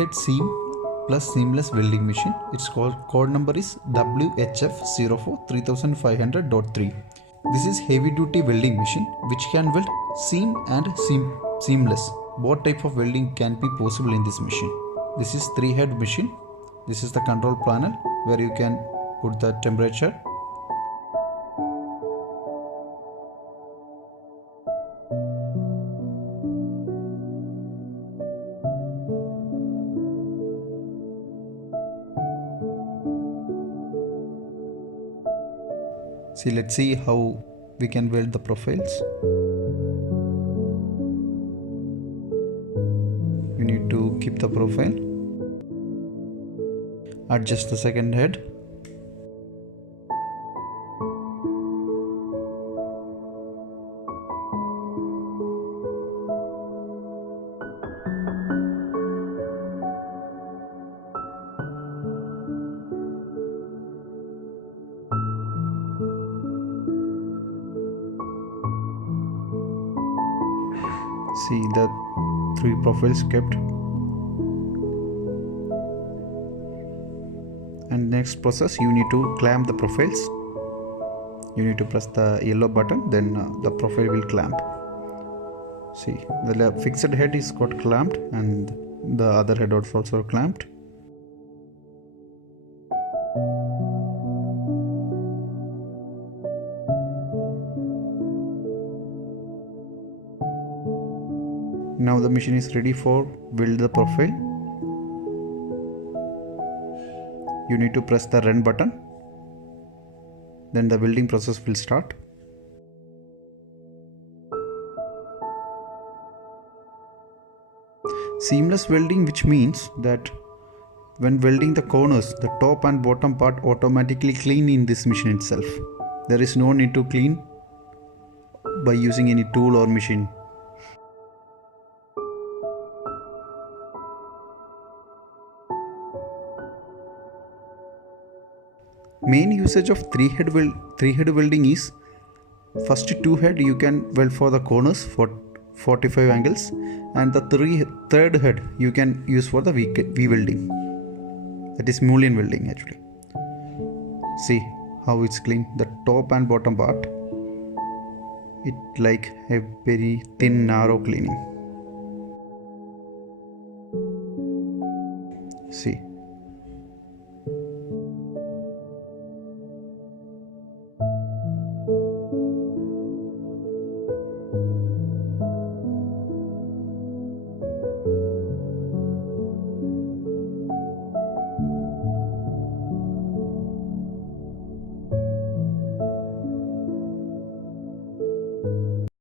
head seam plus seamless welding machine. Its code number is WHF043500.3. This is heavy duty welding machine which can weld seam and seamless. Both type of welding can be possible in this machine. This is 3-head machine. This is the control panel where you can put the temperature. See, let's see how we can weld the profiles. You need to keep the profile. Adjust the second head. See the 3 profiles kept. And next process, you need to clamp the profiles. You need to press the yellow button, then the profile will clamp. See, the fixed head is got clamped and the other head is also clamped. Now the machine is ready for weld the profile. You need to press the run button. Then the welding process will start. Seamless welding, which means that when welding the corners, the top and bottom part automatically clean in this machine itself. There is no need to clean by using any tool or machine. Main usage of 3-head welding is first 2 head you can weld for the corners for 45 angles, and the third head you can use for the V welding. That is mullion welding actually. See how it's clean. The top and bottom part, it like a very thin narrow cleaning. See.